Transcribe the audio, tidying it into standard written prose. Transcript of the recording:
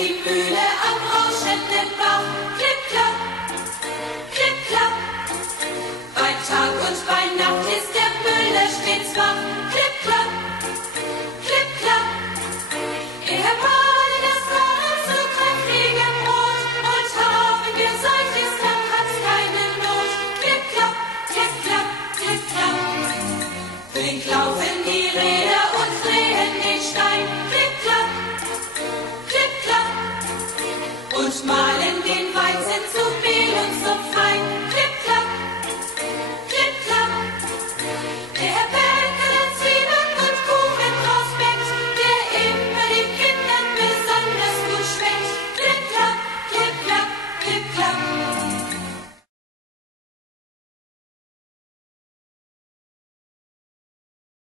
die Mühle am rauschenden Bach. Klipp, klapp, klipp, klapp. Bei Tag und bei Nacht ist der Müller stets wach. Klipp, klapp, klipp, klapp. Er mahlt das Rad zu kräftigem Brot und haben wir solches, dann hat's keine Not. Klipp, klapp, klipp, klapp, klipp, klapp. Flink laufen die Rehe